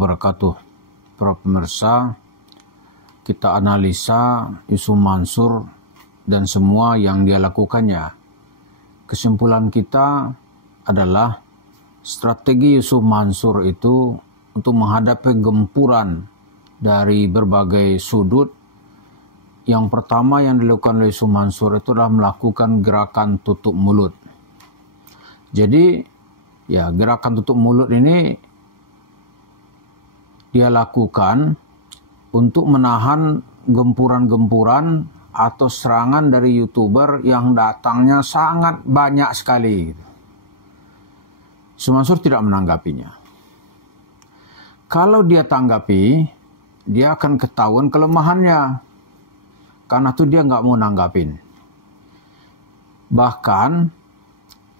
Wabarakatuh. Para pemirsa, kita analisa Yusuf Mansur dan semua yang dia lakukannya. Kesimpulan kita adalah strategi Yusuf Mansur itu untuk menghadapi gempuran dari berbagai sudut. Yang pertama yang dilakukan oleh Yusuf Mansur itu adalah melakukan gerakan tutup mulut. Jadi ya, gerakan tutup mulut ini dia lakukan untuk menahan gempuran-gempuran atau serangan dari YouTuber yang datangnya sangat banyak sekali. Yusuf Mansur tidak menanggapinya. Kalau dia tanggapi, dia akan ketahuan kelemahannya. Karena itu dia nggak mau nanggapin. Bahkan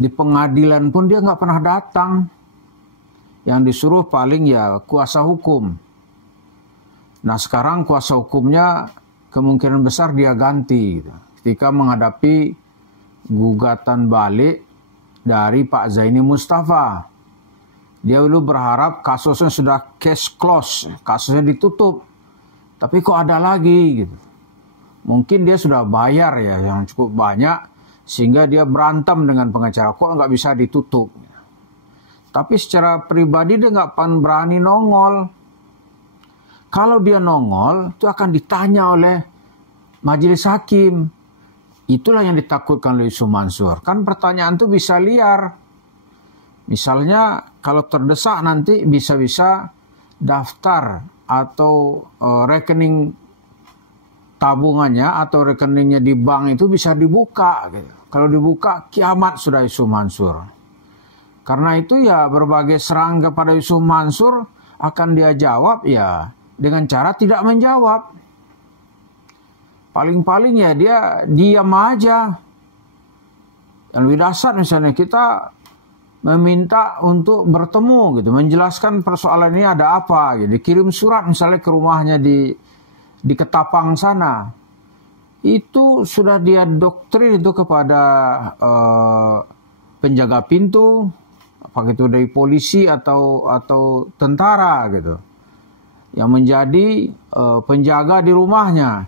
di pengadilan pun dia nggak pernah datang. Yang disuruh paling ya kuasa hukum. Nah sekarang kuasa hukumnya kemungkinan besar dia ganti ketika menghadapi gugatan balik dari Pak Zaini Mustafa. Dia dulu berharap kasusnya sudah case close, kasusnya ditutup. Tapi kok ada lagi gitu. Mungkin dia sudah bayar ya yang cukup banyak sehingga dia berantem dengan pengacara, kok nggak bisa ditutup. Tapi secara pribadi dia nggak berani nongol. Kalau dia nongol, itu akan ditanya oleh majelis hakim. Itulah yang ditakutkan oleh Yusuf Mansur. Kan pertanyaan itu bisa liar. Misalnya kalau terdesak nanti bisa-bisa daftar atau rekening tabungannya atau rekeningnya di bank itu bisa dibuka. Kalau dibuka, kiamat sudah Yusuf Mansur. Karena itu ya berbagai serang kepada Yusuf Mansur akan dia jawab ya dengan cara tidak menjawab. Paling-paling ya dia diam aja. Yang lebih dasar misalnya kita meminta untuk bertemu gitu, menjelaskan persoalan ini ada apa gitu. Dikirim surat misalnya ke rumahnya di Ketapang sana. Itu sudah dia doktrin itu kepada penjaga pintu, apakah itu dari polisi atau tentara gitu, yang menjadi penjaga di rumahnya.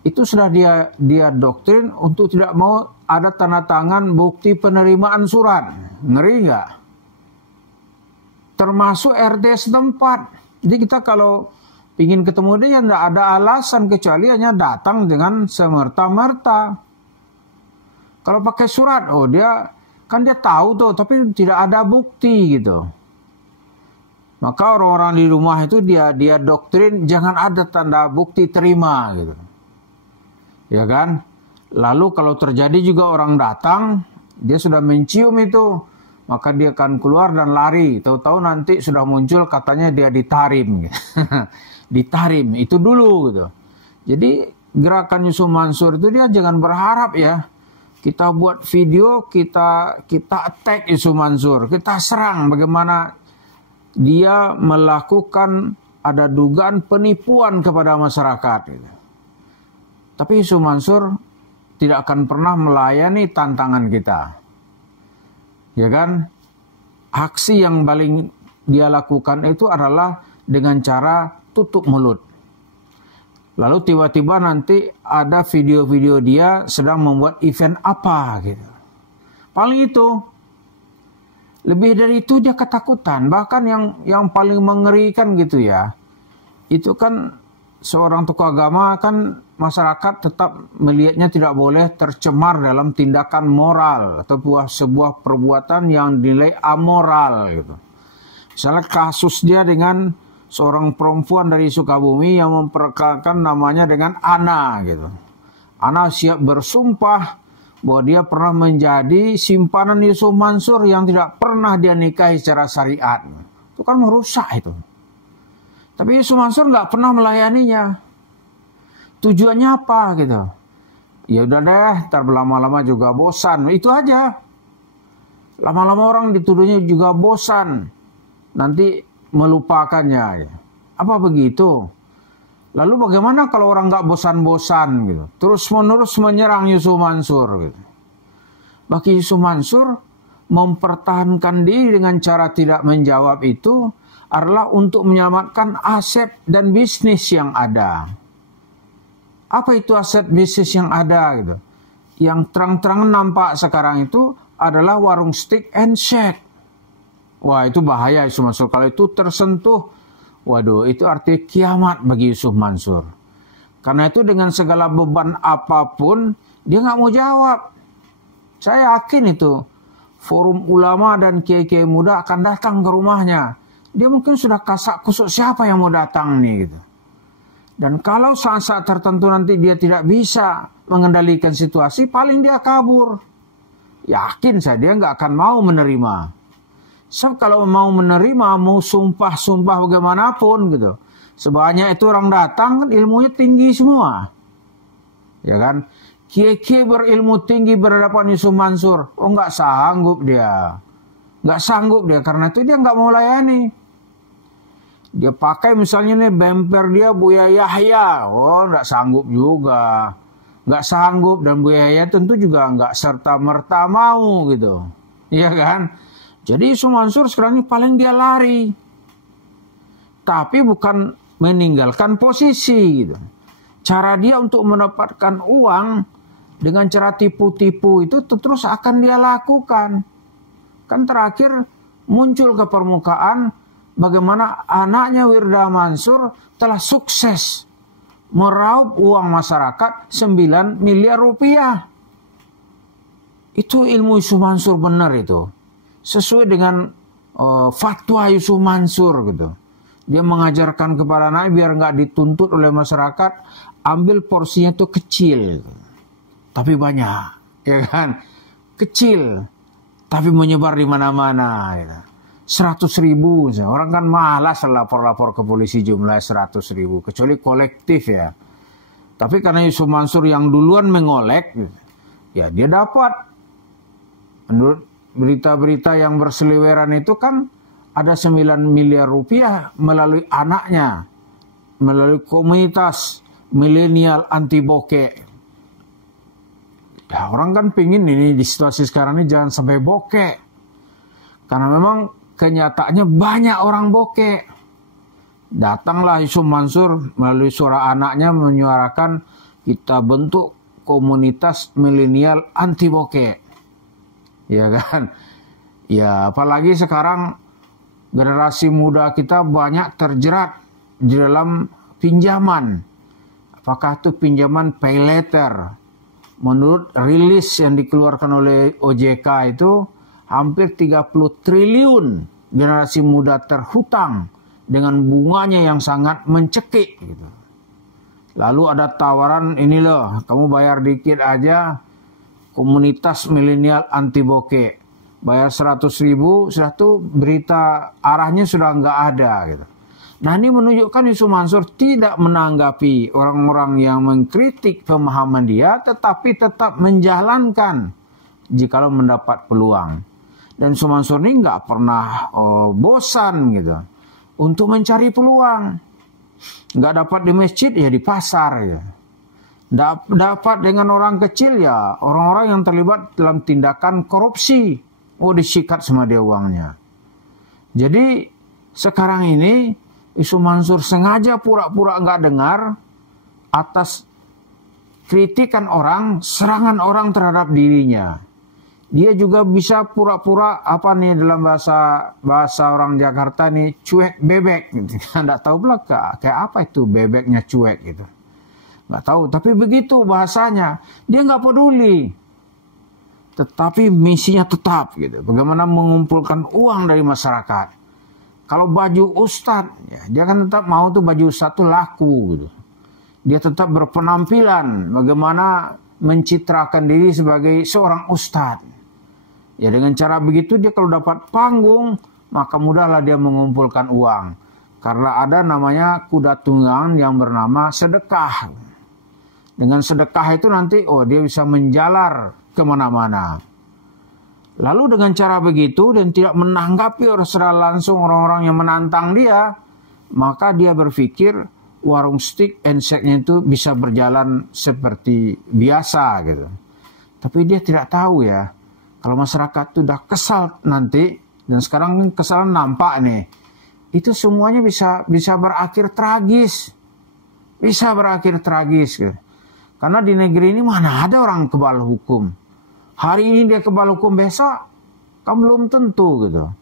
Itu sudah dia doktrin untuk tidak mau ada tanda tangan bukti penerimaan surat. Ngeri nggak? Termasuk RT setempat. Jadi kita kalau ingin ketemu dia tidak ada alasan kecuali hanya datang dengan semerta-merta. Kalau pakai surat, oh dia kan dia tahu tuh, tapi tidak ada bukti gitu. Maka orang-orang di rumah itu dia doktrin jangan ada tanda bukti terima gitu. Ya kan? Lalu kalau terjadi juga orang datang, dia sudah mencium itu, maka dia akan keluar dan lari. Tahu-tahu nanti sudah muncul katanya dia ditarim. Ditarim, itu dulu gitu. Jadi gerakan Yusuf Mansur itu dia jangan berharap ya. Kita buat video, kita attack Yusuf Mansur. Kita serang bagaimana dia melakukan ada dugaan penipuan kepada masyarakat. Gitu. Tapi Yusuf Mansur tidak akan pernah melayani tantangan kita. Ya kan? Aksi yang paling dia lakukan itu adalah dengan cara tutup mulut. Lalu tiba-tiba nanti ada video-video dia sedang membuat event apa gitu. Paling itu. Lebih dari itu dia ketakutan. Bahkan yang paling mengerikan gitu ya. Itu kan seorang tokoh agama kan masyarakat tetap melihatnya tidak boleh tercemar dalam tindakan moral atau sebuah perbuatan yang dinilai amoral gitu. Misalnya kasus dia dengan seorang perempuan dari Sukabumi yang memperkenalkan namanya dengan Ana gitu. Ana siap bersumpah bahwa dia pernah menjadi simpanan Yusuf Mansur yang tidak pernah dia nikahi secara syariat. Itu kan merusak itu. Tapi Yusuf Mansur nggak pernah melayaninya. Tujuannya apa gitu? Ya udah deh, ntar lama-lama juga bosan. Itu aja. Lama-lama orang dituduhnya juga bosan. Nanti melupakannya. Apa begitu? Lalu bagaimana kalau orang nggak bosan-bosan gitu? Terus-menerus menyerang Yusuf Mansur gitu. Bagi Yusuf Mansur mempertahankan diri dengan cara tidak menjawab itu adalah untuk menyelamatkan aset dan bisnis yang ada. Apa itu aset bisnis yang ada gitu? Yang terang-terangan nampak sekarang itu adalah warung steak and shake. Wah, itu bahaya Yusuf Mansur. Kalau itu tersentuh, waduh, itu arti kiamat bagi Yusuf Mansur. Karena itu dengan segala beban apapun, dia nggak mau jawab. Saya yakin itu forum ulama dan kiai-kiai muda akan datang ke rumahnya. Dia mungkin sudah kasak kusuk siapa yang mau datang nih gitu. Dan kalau saat-saat tertentu nanti dia tidak bisa mengendalikan situasi, paling dia kabur. Yakin saya dia nggak akan mau menerima. Sebab kalau mau menerima, mau sumpah-sumpah bagaimanapun gitu. Sebanyak itu orang datang, kan ilmunya tinggi semua. Ya kan? Kiai-kiai berilmu tinggi berhadapan Yusuf Mansur. Oh, nggak sanggup dia. Nggak sanggup dia, karena itu dia nggak mau layani. Dia pakai misalnya nih bemper dia Buya Yahya. Oh, nggak sanggup juga. Nggak sanggup, dan Buya Yahya tentu juga nggak serta-merta mau gitu. Iya kan? Jadi Yusuf Mansur sekarang ini paling dia lari. Tapi bukan meninggalkan posisi gitu. Cara dia untuk mendapatkan uang dengan cara tipu-tipu itu terus akan dia lakukan. Kan terakhir muncul ke permukaan bagaimana anaknya Wirda Mansur telah sukses meraup uang masyarakat 9 miliar rupiah. Itu ilmu Yusuf Mansur benar itu. Sesuai dengan fatwa Yusuf Mansur gitu. Dia mengajarkan kepada anaknya biar nggak dituntut oleh masyarakat, ambil porsinya itu kecil, tapi banyak, ya kan? Kecil, tapi menyebar di mana-mana. Ya. 100.000, orang kan malas lapor-lapor ke polisi jumlah 100.000, kecuali kolektif ya. Tapi karena Yusuf Mansur yang duluan mengolek, ya dia dapat. Menurut berita-berita yang berseliweran itu kan ada 9 miliar rupiah melalui anaknya, melalui komunitas milenial anti bokeh. Ya, orang kan pingin ini di situasi sekarang ini jangan sampai bokeh. Karena memang kenyataannya banyak orang bokeh. Datanglah Yusuf Mansur melalui suara anaknya menyuarakan kita bentuk komunitas milenial anti bokeh. Ya kan? Ya, apalagi sekarang generasi muda kita banyak terjerat di dalam pinjaman. Apakah itu pinjaman pay later? Menurut rilis yang dikeluarkan oleh OJK itu hampir 30 triliun generasi muda terhutang dengan bunganya yang sangat mencekik. Gitu. Lalu ada tawaran ini loh, kamu bayar dikit aja komunitas milenial anti bokeh. Bayar 100.000, sudah tuh berita arahnya sudah nggak ada gitu. Nah, ini menunjukkan Yusuf Mansur tidak menanggapi orang-orang yang mengkritik pemahaman dia, tetapi tetap menjalankan jikalau mendapat peluang. Dan Yusuf Mansur ini nggak pernah bosan gitu untuk mencari peluang. Nggak dapat di masjid ya di pasar ya. Dapat dengan orang kecil ya orang-orang yang terlibat dalam tindakan korupsi. Oh, disikat sama dia uangnya. Jadi sekarang ini Yusuf Mansur sengaja pura-pura nggak dengar atas kritikan orang, serangan orang terhadap dirinya. Dia juga bisa pura-pura apa nih dalam bahasa orang Jakarta nih cuek bebek. Gitu. Nggak tahu pula kayak apa itu bebeknya cuek gitu. Nggak tahu. Tapi begitu bahasanya, dia nggak peduli. Tetapi misinya tetap gitu. Bagaimana mengumpulkan uang dari masyarakat. Kalau baju ustadz, ya, dia kan tetap mau tuh baju ustadz tuh laku gitu. Dia tetap berpenampilan bagaimana mencitrakan diri sebagai seorang ustadz. Ya dengan cara begitu dia kalau dapat panggung, maka mudahlah dia mengumpulkan uang. Karena ada namanya kuda tunggangan yang bernama sedekah. Dengan sedekah itu nanti, dia bisa menjalar kemana-mana. Lalu dengan cara begitu dan tidak menanggapi secara langsung orang-orang yang menantang dia, maka dia berpikir warung steak and shake-nya itu bisa berjalan seperti biasa gitu. Tapi dia tidak tahu ya, kalau masyarakat itu udah kesal nanti, dan sekarang kesalahan nampak nih, itu semuanya bisa berakhir tragis. Bisa berakhir tragis. Gitu. Karena di negeri ini mana ada orang kebal hukum. Hari ini dia kebal hukum, besok kan belum tentu gitu.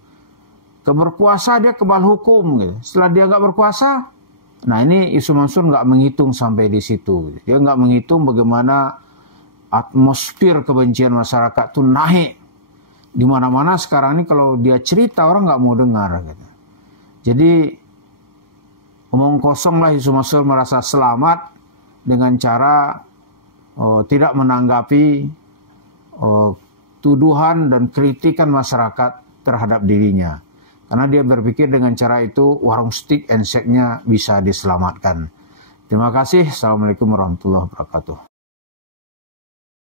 Berkuasa dia kebal hukum gitu. Setelah dia nggak berkuasa, nah ini Yusuf Mansur nggak menghitung sampai di situ. Gitu. Dia nggak menghitung bagaimana atmosfer kebencian masyarakat tuh naik. Di mana-mana sekarang ini kalau dia cerita orang nggak mau dengar gitu. Jadi omong kosong lah Yusuf Mansur merasa selamat dengan cara tidak menanggapi tuduhan dan kritikan masyarakat terhadap dirinya. Karena dia berpikir dengan cara itu warung steak and shake-nya bisa diselamatkan. Terima kasih. Assalamualaikum warahmatullahi wabarakatuh.